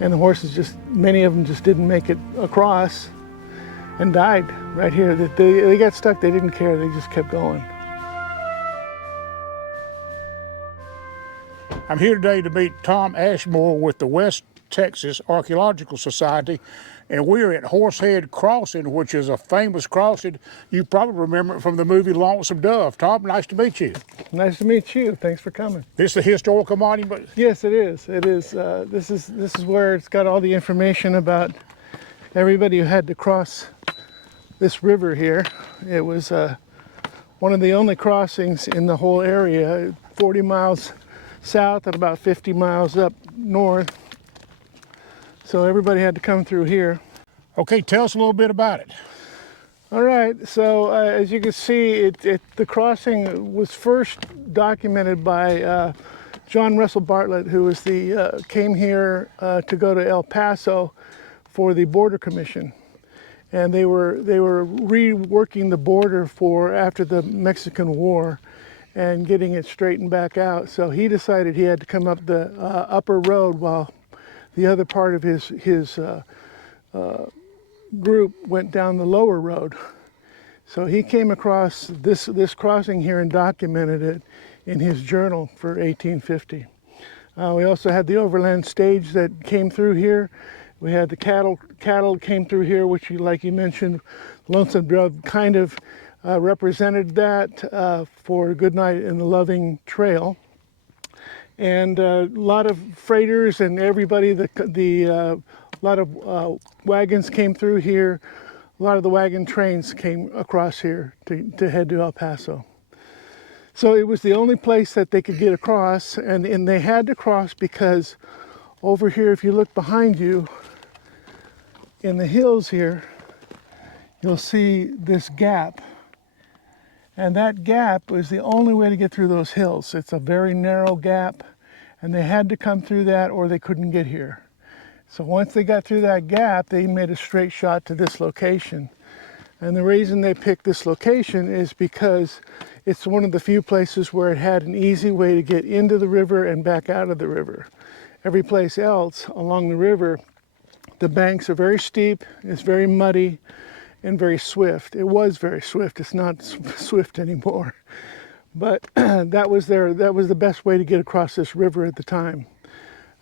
and the horses many of them just didn't make it across and died right here. They got stuck, they didn't care, they just kept going. I'm here today to meet Tom Ashmore with the West Texas Archaeological Society, and we're at Horsehead Crossing, which is a famous crossing. You probably remember it from the movie Lonesome Dove. Tom, nice to meet you. Nice to meet you. Thanks for coming. This is a historical monument? Yes, it is. It is. This is where it's got all the information about everybody who had to cross this river here. It was one of the only crossings in the whole area, 40 miles south and about 50 miles up north. So everybody had to come through here. Okay, tell us a little bit about it. All right, so as you can see, the crossing was first documented by John Russell Bartlett, who was came here to go to El Paso for the Border Commission. And they were reworking the border after the Mexican War and getting it straightened back out. So he decided he had to come up the upper road while the other part of his group went down the lower road. So he came across this crossing here and documented it in his journal for 1850. We also had the overland stage that came through here. We had the cattle came through here, which, like you mentioned, Lonesome Dove kind of represented that for Goodnight-Loving Trail. And a lot of freighters and everybody, a lot of wagons came through here. A lot of the wagon trains came across here to head to El Paso. So it was the only place that they could get across, and they had to cross because over here, if you look behind you, in the hills here, you'll see this gap. And that gap was the only way to get through those hills. It's a very narrow gap, and they had to come through that or they couldn't get here. So once they got through that gap, they made a straight shot to this location. And the reason they picked this location is because it's one of the few places where it had an easy way to get into the river and back out of the river. Every place else along the river, the banks are very steep, it's very muddy, and very swift. It was very swift. It's not swift anymore. But that was the best way to get across this river at the time.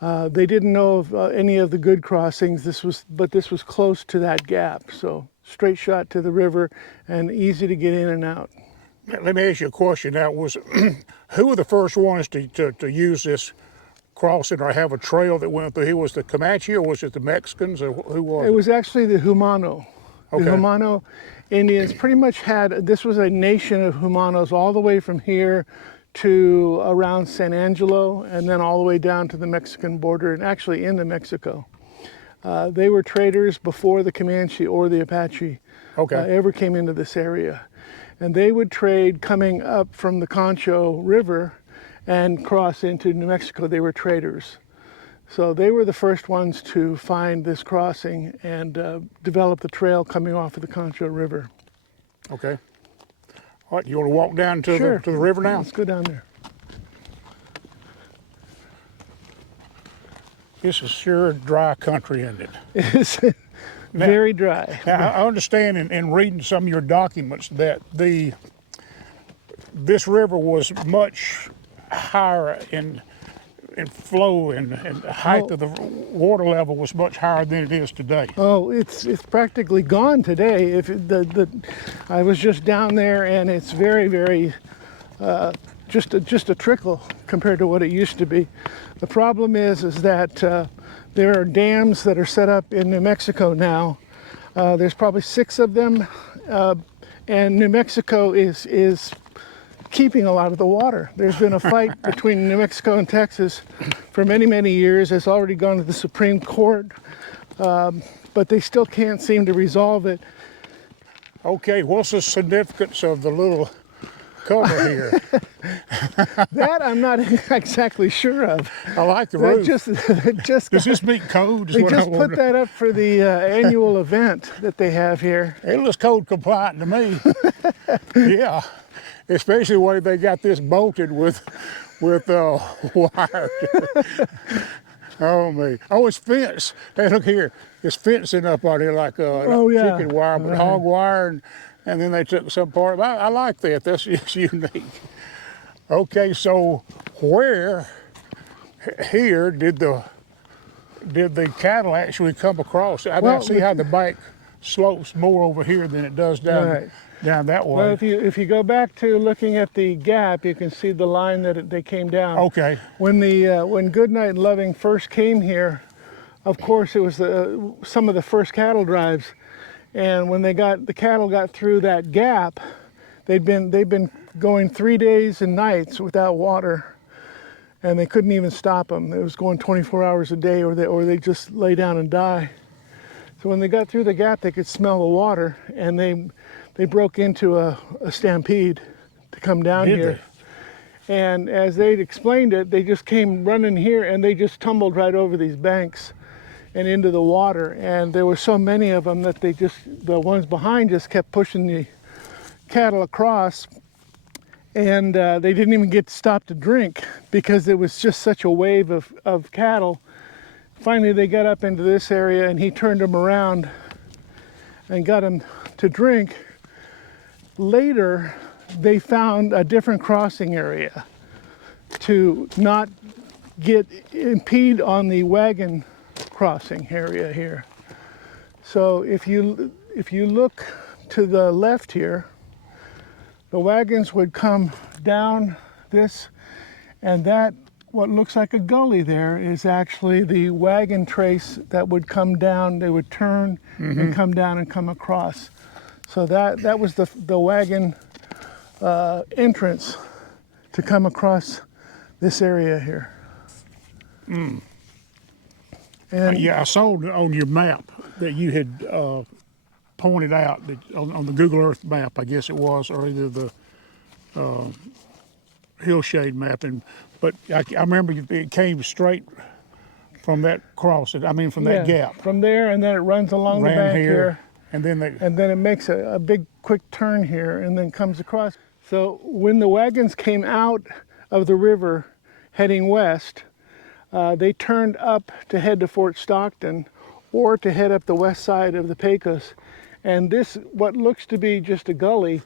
They didn't know of any of the good crossings. But this was close to that gap. So straight shot to the river and easy to get in and out. Let me ask you a question now. Who were the first ones to use this crossing or have a trail that went through here? Was the Comanche or was it the Mexicans, or who was it? It was actually the Humano. Okay. The Humano Indians pretty much this was a nation of Humanos all the way from here to around San Angelo and then all the way down to the Mexican border and actually into Mexico. They were traders before the Comanche or the Apache ever came into this area. And they would trade coming up from the Concho River and cross into New Mexico. They were traders. So they were the first ones to find this crossing and develop the trail coming off of the Concho River. Okay. All right, you want to walk down to the river now? Let's go down there. This is sure dry country, isn't it? It's very dry. Now, I understand in reading some of your documents that this river was much higher in flow and the height of the water level was much higher than it is today. Oh, it's practically gone today. I was just down there, and it's very, very just a trickle compared to what it used to be. The problem is that there are dams that are set up in New Mexico now. There's probably 6 of them, and New Mexico is keeping a lot of the water. There's been a fight between New Mexico and Texas for many, many years. It's already gone to the Supreme Court, but they still can't seem to resolve it. Okay, what's the significance of the little cover here? That I'm not exactly sure of. I like the roof. Does this meet code? They just put that up for the annual event that they have here. It looks code compliant to me. Yeah. Especially the way they got this bolted with wire. Oh me. Oh, it's fence. Hey, look here. It's fencing up out here like Oh, not yeah. chicken wire, but hog wire, and then they took some part of it. I like that. That's just unique. Okay, so where here did the cattle actually come across? I mean, I Well, see how the bank slopes more over here than it does down Right. down that way. Well, if you go back to looking at the gap, you can see the line that they came down. Okay. When Goodnight-Loving first came here, of course it was some of the first cattle drives, and when the cattle got through that gap, they've been going 3 days and nights without water, and they couldn't even stop them. It was going 24 hours a day, or they just lay down and die. So when they got through the gap, they could smell the water, and they broke into a stampede to come down Did here. And as they'd explained it, they just came running here, and they just tumbled right over these banks and into the water. And there were so many of them that the ones behind just kept pushing the cattle across, and they didn't even get to stop to drink because it was just such a wave of cattle. Finally, they got up into this area, and he turned them around and got them to drink. Later, they found a different crossing area to not impede on the wagon crossing area here. So if you look to the left here, the wagons would come down this, and that what looks like a gully there is actually the wagon trace that would come down. They would turn and come down and come across. So that was the wagon entrance to come across this area here. And Yeah, I saw on your map that you had pointed out that on the Google Earth map, I guess it was, or either the Hillshade map, but I remember it came straight from that crossing. I mean, from that gap. From there, and then it runs along the bank here, and then and then it makes a big quick turn here, and then comes across. So when the wagons came out of the river heading west, they turned up to head to Fort Stockton or to head up the west side of the Pecos. And this, what looks to be just a gully,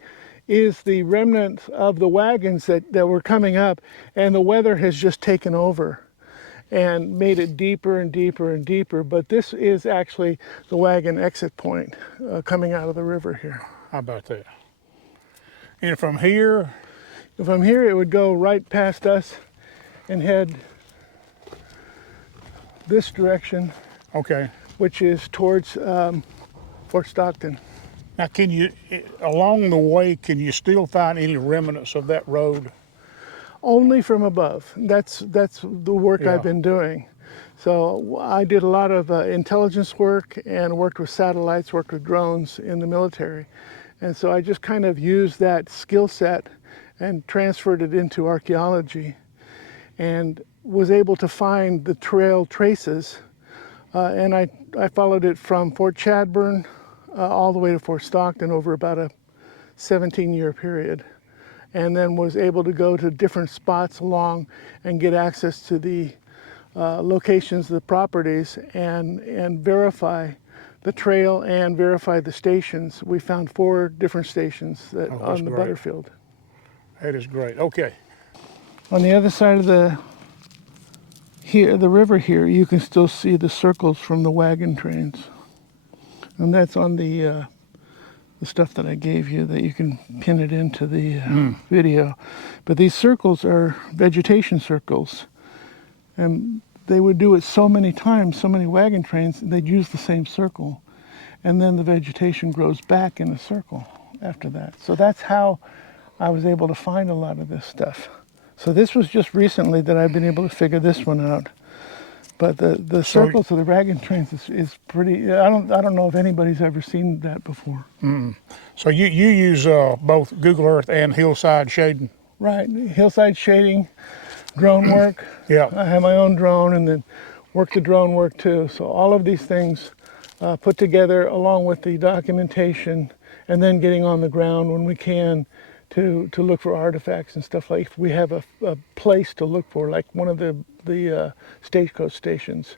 is the remnants of the wagons that were coming up, and the weather has just taken over and made it deeper and deeper and deeper. But this is actually the wagon exit point coming out of the river here. How about that? And from here? From here, it would go right past us and head this direction, Okay. which is towards Fort Stockton. Now, along the way, can you still find any remnants of that road? Only from above. That's the work I've been doing. So I did a lot of intelligence work and worked with satellites, worked with drones in the military. And so I just kind of used that skill set and transferred it into archaeology, and was able to find the trail traces. And I followed it from Fort Chadbourne all the way to Fort Stockton over about a 17-year period, and then was able to go to different spots along and get access to the locations of the properties and verify the trail and verify the stations. We found 4 different stations on the Butterfield. That is great. Okay. On the other side of the river here, you can still see the circles from the wagon trains. And that's on the stuff that I gave you, that you can pin it into the video. But these circles are vegetation circles. And they would do it so many times, so many wagon trains, they'd use the same circle. And then the vegetation grows back in a circle after that. So that's how I was able to find a lot of this stuff. So this was just recently that I've been able to figure this one out. But the circles of the wagon trains is pretty. I don't know if anybody's ever seen that before. So you use both Google Earth and hillside shading? Right, hillside shading, drone work. Yeah. I have my own drone, and then work the drone work too. So all of these things put together along with the documentation, and then getting on the ground when we can to look for artifacts and stuff. Like if we have a place to look for, like one of the stagecoach stations.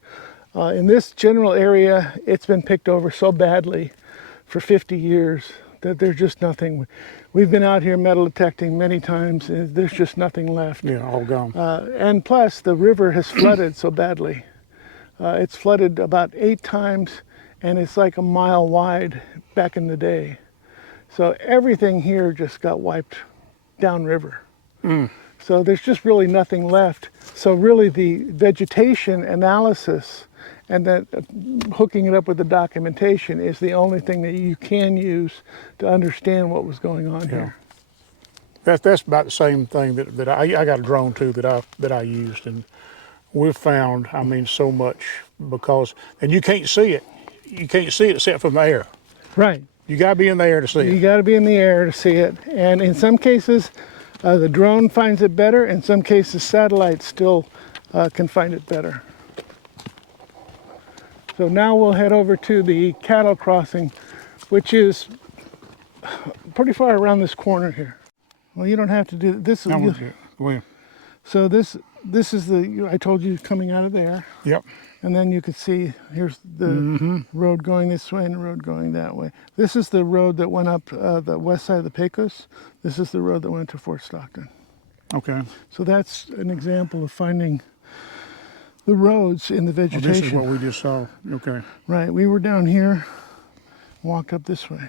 In this general area, it's been picked over so badly for 50 years that there's just nothing. We've been out here metal detecting many times, and there's just nothing left. Yeah, all gone. And plus, the river has flooded so badly. It's flooded about 8 times, and it's like a mile wide back in the day. So everything here just got wiped downriver. So there's just really nothing left. So really the vegetation analysis and that hooking it up with the documentation is the only thing that you can use to understand what was going on here. That's about the same thing that I got a drone too that I used, and we've found, I mean, so much, because, and you can't see it. You can't see it except from the air. Right. You got to be in the air to see it. You got to be in the air to see it. And in some cases, the drone finds it better. In some cases, satellites still can find it better. So now we'll head over to the cattle crossing, which is pretty far around this corner here. Well, you don't have to do this. Go ahead. So this is I told you, coming out of there. Yep. And then you could see, here's the road going this way and the road going that way. This is the road that went up the west side of the Pecos. This is the road that went to Fort Stockton. Okay. So that's an example of finding the roads in the vegetation. Well, this is what we just saw. Okay. Right, we were down here, walked up this way.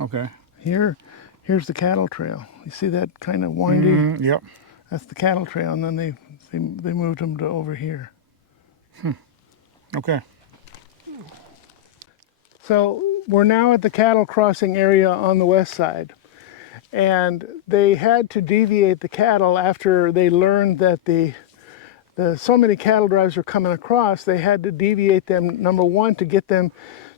Okay. Here's the cattle trail. You see that kind of windy? Yep. That's the cattle trail, and then they moved them to over here. Okay. So we're now at the cattle crossing area on the west side. And they had to deviate the cattle after they learned that so many cattle drives were coming across. They had to deviate them, number one, to get them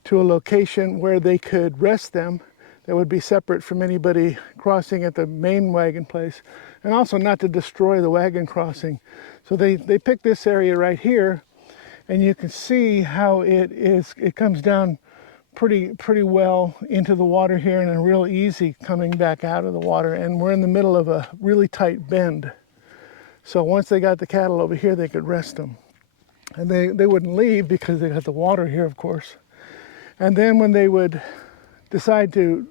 to a location where they could rest them that would be separate from anybody crossing at the main wagon place, and also not to destroy the wagon crossing. So they picked this area right here, and you can see how it comes down pretty well into the water here, and then real easy coming back out of the water. And we're in the middle of a really tight bend. So once they got the cattle over here, they could rest them. And they wouldn't leave because they got the water here, of course. And then when they would decide to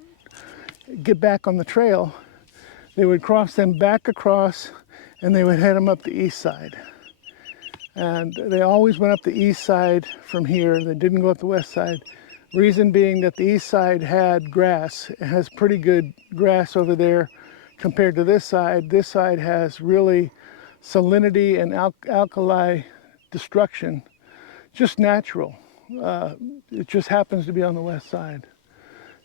get back on the trail, they would cross them back across, and they would head them up the east side. And they always went up the east side from here. They didn't go up the west side. Reason being that the east side had grass. It has pretty good grass over there compared to this side. This side has really salinity and alkali destruction, just natural. It just happens to be on the west side.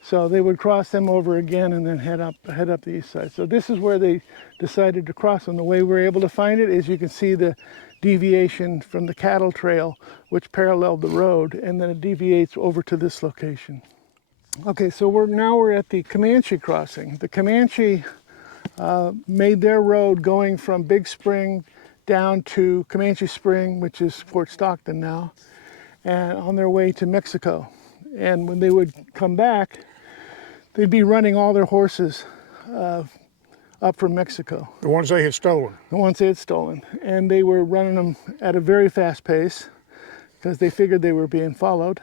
So they would cross them over again and then head up the east side. So this is where they decided to cross them. The way we're able to find it is you can see the deviation from the cattle trail, which paralleled the road, and then it deviates over to this location. Okay, so we're at the Comanche crossing. The Comanche made their road going from Big Spring down to Comanche Spring, which is Fort Stockton now, and on their way to Mexico. And when they would come back, they'd be running all their horses up from Mexico. The ones they had stolen. The ones they had stolen. And they were running them at a very fast pace because they figured they were being followed.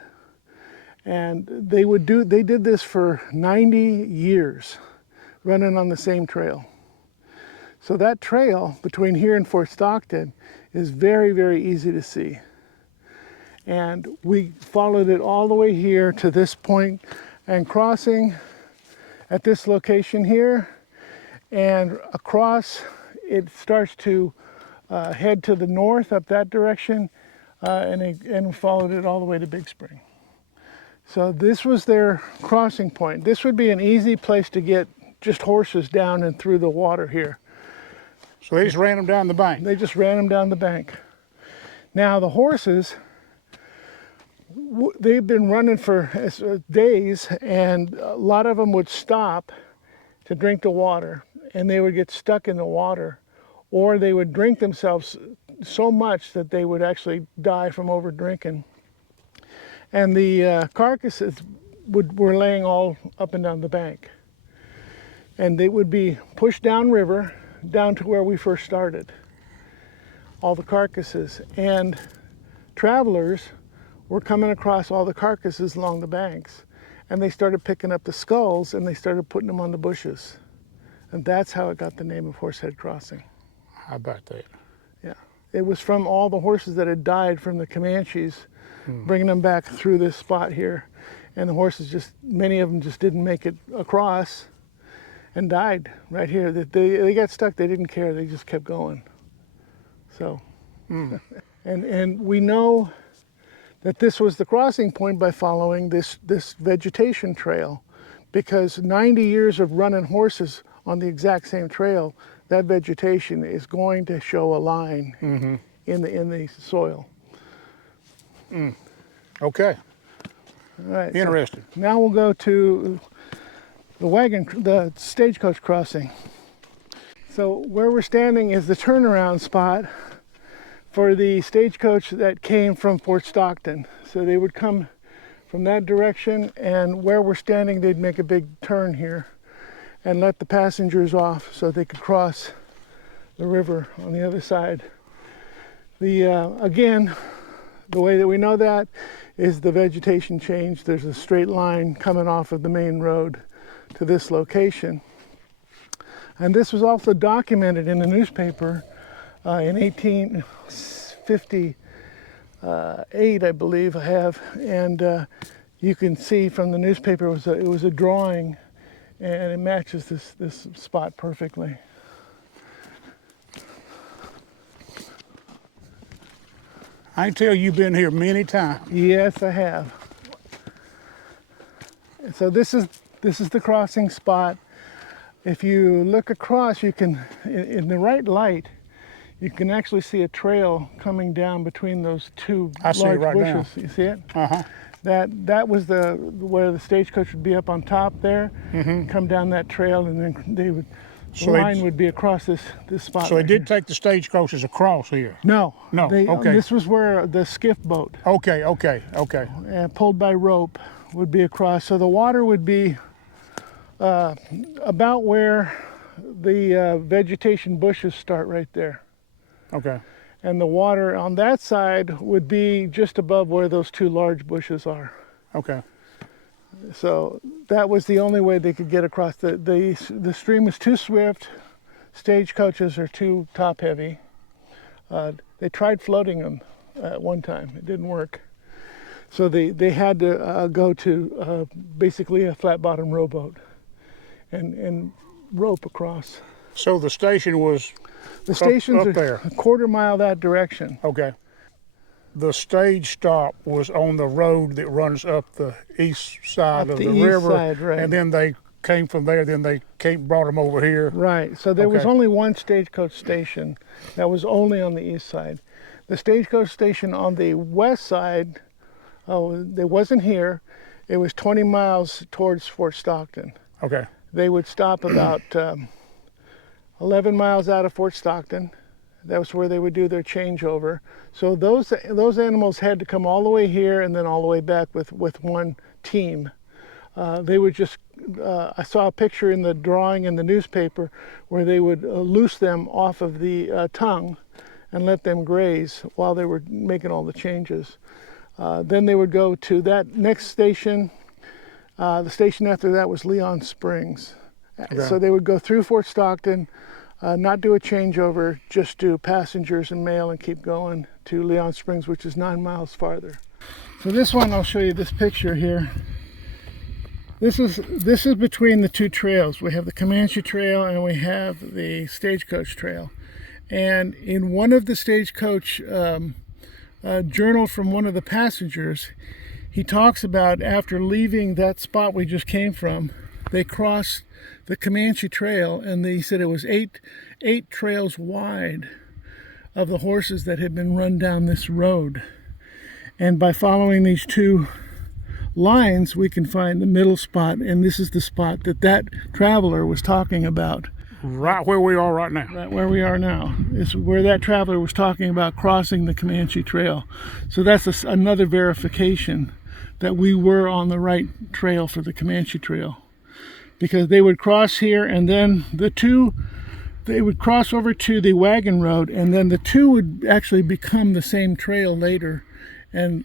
And they did this for 90 years, running on the same trail. So that trail between here and Fort Stockton is very, very easy to see. And we followed it all the way here to this point and crossing at this location here, and across it starts to head to the north up that direction, and we followed it all the way to Big Spring. So this was their crossing point. This would be an easy place to get just horses down and through the water here. So they just ran them down the bank. They just ran them down the bank. Now the horses, they've been running for days, and a lot of them would stop to drink the water, and they would get stuck in the water, or they would drink themselves so much that they would actually die from over drinking. And the carcasses were laying all up and down the bank. and they would be pushed downriver, down to where we first started. All the carcasses, and travelers were coming across all the carcasses along the banks, and they started picking up the skulls and they started putting them on the bushes. And that's how it got the name of Horsehead Crossing. How about that? Yeah. It was from all the horses that had died from the Comanches, bringing them back through this spot here. And the horses just, many of them just didn't make it across and died right here. They got stuck, they didn't care, they just kept going. So, and we know that this was the crossing point by following this vegetation trail, because 90 years of running horses on the exact same trail, that vegetation is going to show a line in the soil. Okay. All right. Interesting. So now we'll go to the stagecoach crossing. So where we're standing is the turnaround spot for the stagecoach that came from Fort Stockton. So they would come from that direction, and where we're standing, they'd make a big turn here and let the passengers off so they could cross the river on the other side. Again, the way that we know that is the vegetation change. There's a straight line coming off of the main road to this location. And this was also documented in the newspaper in 1858, I believe I have. And you can see from the newspaper it was a drawing, and it matches this spot perfectly. I can tell you've been here many times. Yes, I have. So this is the crossing spot. If you look across, you can, in the right light, you can actually see a trail coming down between those two large bushes. You see it? That was where the stagecoach would be up on top there, come down that trail, and then the line would be across this spot. So they did take the stagecoaches across here? No. Okay. This was where the skiff boat, Okay. pulled by rope, would be across. So the water would be about where the vegetation bushes start right there. Okay. And the water on that side would be just above where those two large bushes are. Okay. So that was the only way they could get across. The stream was too swift. Stagecoaches are too top heavy. They tried floating them at one time. It didn't work. So they had to go to basically a flat bottom rowboat and rope across. So the station was The stations up there. are a quarter mile that direction. Okay. The stage stop was on the road that runs up the east side of the river, side, right. and then they came from there. Then they brought them over here. Right. So there was only one stagecoach station that was only on the east side. The stagecoach station on the west side, it wasn't here. It was 20 miles towards Fort Stockton. Okay. They would stop about 11 miles out of Fort Stockton. That was where they would do their changeover. So those animals had to come all the way here and then all the way back with one team. They would just, I saw a picture in the drawing in the newspaper where they would loose them off of the tongue and let them graze while they were making all the changes. Then they would go to that next station. The station after that was Leon Springs. Okay. So they would go through Fort Stockton, not do a changeover, just do passengers and mail and keep going to Leon Springs, which is 9 miles farther. So this one, I'll show you this picture here. This is between the two trails. We have the Comanche Trail and we have the Stagecoach Trail. And in one of the stagecoach journal from one of the passengers, he talks about after leaving that spot we just came from, they crossed the Comanche Trail, and he said it was eight trails wide of the horses that had been run down this road. And by following these two lines, we can find the middle spot, and this is the spot that traveler was talking about. Right where we are right now. Right where we are now is where that traveler was talking about crossing the Comanche Trail. So that's another verification that we were on the right trail for the Comanche Trail. because they would cross here, and then they would cross over to the wagon road, and then the two would actually become the same trail later. And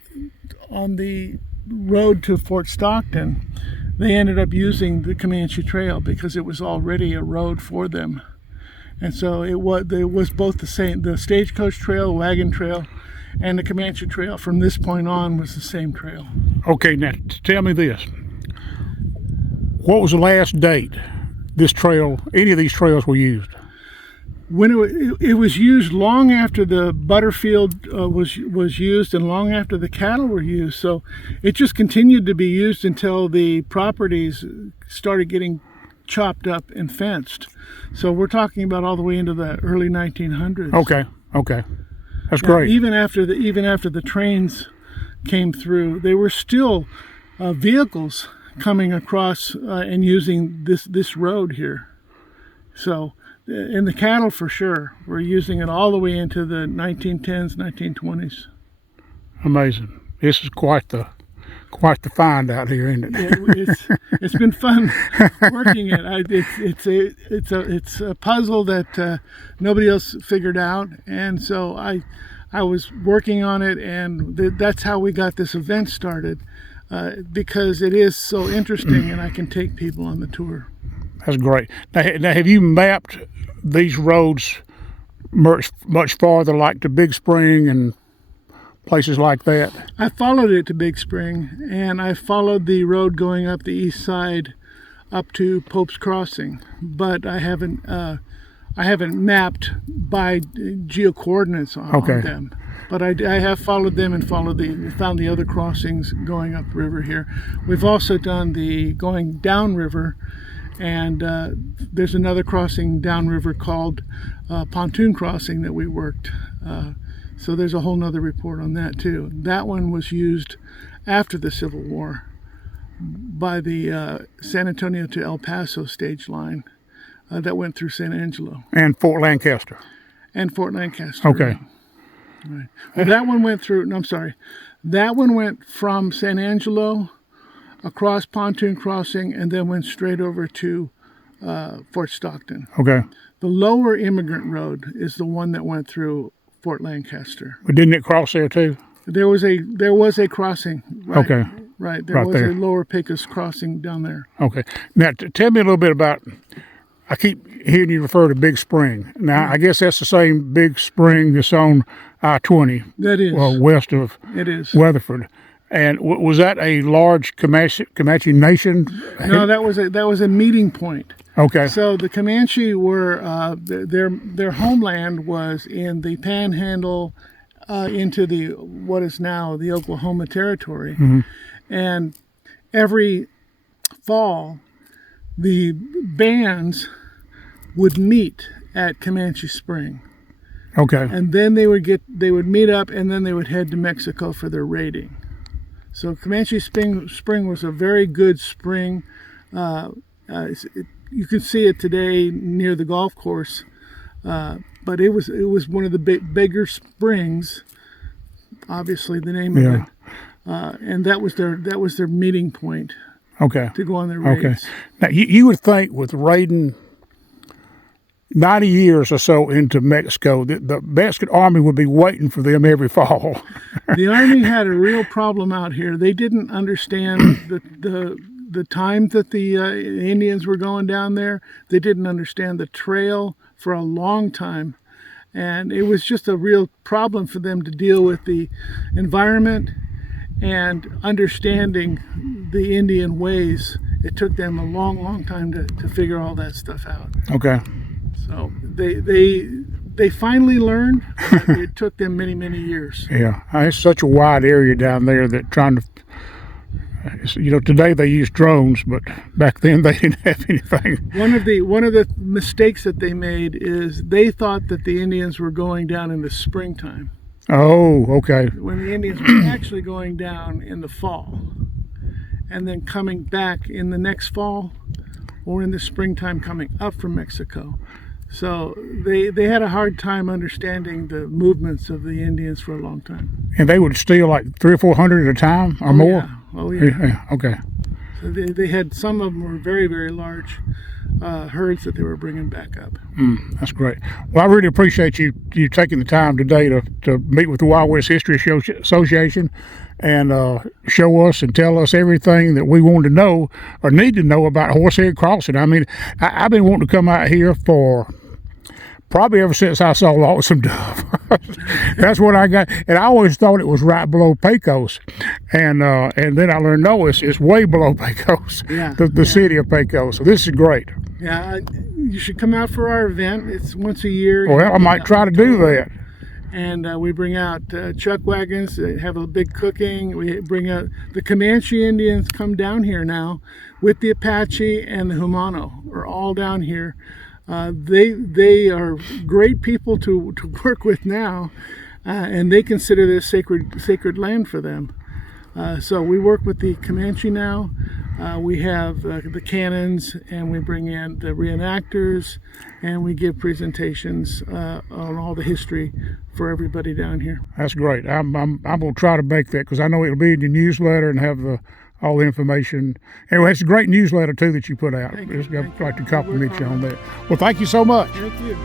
on the road to Fort Stockton, they ended up using the Comanche Trail because it was already a road for them. And so it was both the same, the Stagecoach Trail, Wagon Trail, and the Comanche Trail from this point on was the same trail. Okay, now tell me this. What was the last date this trail, any of these trails were used? When it was used long after the Butterfield was used, and long after the cattle were used. So it just continued to be used until the properties started getting chopped up and fenced. So we're talking about all the way into the early 1900s. Okay, that's now, great. Even after the trains came through, they were still vehicles coming across and using this road here. So. And the cattle, for sure, were using it all the way into the 1910s, 1920s. Amazing. This is quite the find out here, isn't it? It's been fun working it. It's a puzzle that nobody else figured out, and so I was working on it, and that's how we got this event started, because it is so interesting, and I can take people on the tour. That's great. Now have you mapped these roads much farther, like to Big Spring and places like that? I followed it to Big Spring, and I followed the road going up the east side up to Pope's Crossing, but I haven't mapped by geo-coordinates on them. But I have followed them and found the other crossings going up river here. We've also done the going downriver. And there's another crossing downriver called Pontoon Crossing that we worked. So there's a whole nother report on that too. That one was used after the Civil War by the San Antonio to El Paso stage line that went through San Angelo. And Fort Lancaster. Okay. Right. Well, that one went through, no, I'm sorry. That one went from San Angelo across Pontoon Crossing, and then went straight over to Fort Stockton. Okay. The lower immigrant road is the one that went through Fort Lancaster. But didn't it cross there too? There was a crossing. Right, okay. Right. There was a lower Pecos crossing down there. Okay. Now tell me a little bit about. I keep hearing you refer to Big Spring. Now I guess that's the same Big Spring that's on I-20. That is. Well, west of Weatherford. And was that a large Comanche Nation? No, that was a meeting point. Okay. So the Comanche were their homeland was in the Panhandle into what is now the Oklahoma Territory, and every fall the bands would meet at Comanche Spring. Okay. And then they would meet up, and then they would head to Mexico for their raiding. So Comanche Spring was a very good spring. You can see it today near the golf course, but it was one of the bigger springs. Obviously, the name of it, and that was their meeting point. Okay. To go on their raids. Okay. Now you would think with raiding 90 years or so into Mexico, the Mexican army would be waiting for them every fall. The army had a real problem out here. They didn't understand the time that the Indians were going down there. They didn't understand the trail for a long time. And it was just a real problem for them to deal with the environment and understanding the Indian ways. It took them a long, long time to figure all that stuff out. Okay. So they finally learned, but it took them many, many years. Yeah, it's such a wide area down there that trying to, today they use drones, but back then they didn't have anything. One of the mistakes that they made is they thought that the Indians were going down in the springtime. Oh, okay. When the Indians were actually going down in the fall, and then coming back in the next fall or in the springtime coming up from Mexico. So they had a hard time understanding the movements of the Indians for a long time. And they would steal like 300 or 400 at a time or more? Yeah. Oh, yeah. Okay. They had, some of them were very, very large herds that they were bringing back up. That's great. Well, I really appreciate you taking the time today to meet with the Wild West History Association and show us and tell us everything that we want to know or need to know about Horsehead Crossing. I mean, I've been wanting to come out here for probably ever since I saw Lonesome Dove. That's what I got, and I always thought it was right below Pecos, and then I learned no, it's way below Pecos, the city of Pecos. So this is great. Yeah, you should come out for our event. It's once a year. Well, I might try to do that. And we bring out chuck wagons that have a big cooking. We bring out the Comanche Indians come down here now with the Apache and the Humano are all down here. They are great people to work with now, and they consider this sacred land for them. So we work with the Comanche now. We have the cannons, and we bring in the reenactors, and we give presentations on all the history for everybody down here. That's great. I'm gonna try to make that because I know it'll be in your newsletter and have all the information. Anyway, it's a great newsletter too that you put out. I'd like to compliment you on that. Well, thank you so much. Thank you.